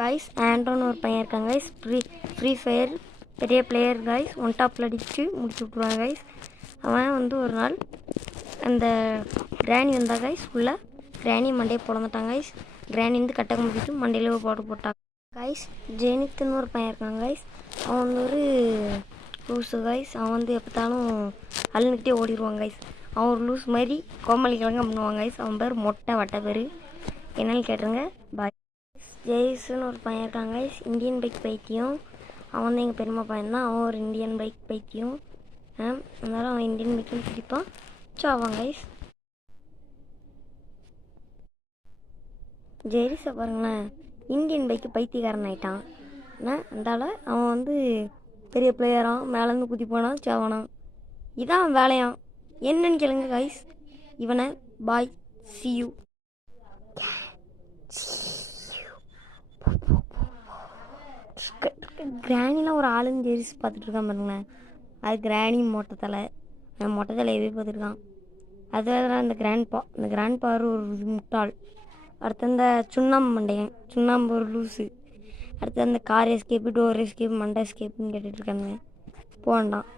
guys, ஆண்ட்ரோன்னு ஒரு பையன் இருக்காங்க guys. ஃப்ரீ ஃபயர் பெரிய பிளேயர் guys. ஒன் டாப்பில் அடித்து முடிச்சு விட்ருவாங்க guys. அவன் வந்து ஒரு நாள் அந்த கிராணி வந்தா guys. உள்ள கிராணி மண்டையை பிறந்துட்டாங்க guys. கிராணி வந்து கட்டக்க முடிச்சுட்டு மண்டையில் போட்டாங்க guys. ஜெனித்துன்னு ஒரு பையன் இருக்காங்க guys. அவன் வந்து ஒரு லூஸு guys. அவன் வந்து எப்போத்தாலும் அழுந்துக்கிட்டே ஓடிடுவான் guys. அவன் ஒரு லூஸ் மாதிரி கோமாளி கிழங்க பண்ணுவாங்க guys. அவன் பேர் மொட்டை வட்ட பேர் என்னன்னு கேட்டுருங்க. பாய். ஜெய்ஸ்ன்னு ஒரு பையன் இருக்காங்க guys. இந்தியன் பைக் பைத்தியம். அவன் வந்து எங்கள் பெருமை பையன் தான். அவன் ஒரு இந்தியன் பைக் பைத்தியம். அதனால அவன் இந்தியன் பைக்கும் பிடிப்பான். சாவான் guys. ஜெய்ஸை பாருங்களேன், இந்தியன் பைக்கு பைத்தியக்காரன் ஆகிட்டான். அதனால் அவன் வந்து பெரிய பிளேயரான், மேலேருந்து குதி போனான், சாவானான். இதான் அவன் வேலையான். என்னன்னு கேளுங்க guys. இவனை பாய் see you. கிராணிலாம் ஒரு ஆளுன்னு ஜெரிஸ் பார்த்துட்ருக்கான் பாருங்களேன். அது கிராணி மொட்டத்தலை. அந்த மொட்டத்தலையவே பார்த்துருக்கான். அது வேறு அந்த கிராண்ட் பார் ஒரு முட்டாள். அடுத்து அந்த சுண்ணாம்பு மண்டையன், சுண்ணாம்பு ஒரு லூஸு. அடுத்து அந்த கார் எஸ்கேப்பு, டோர் எஸ்கேப், மண்டை எஸ்கேப்புன்னு கேட்டுட்ருக்கானுங்க. போண்டான்.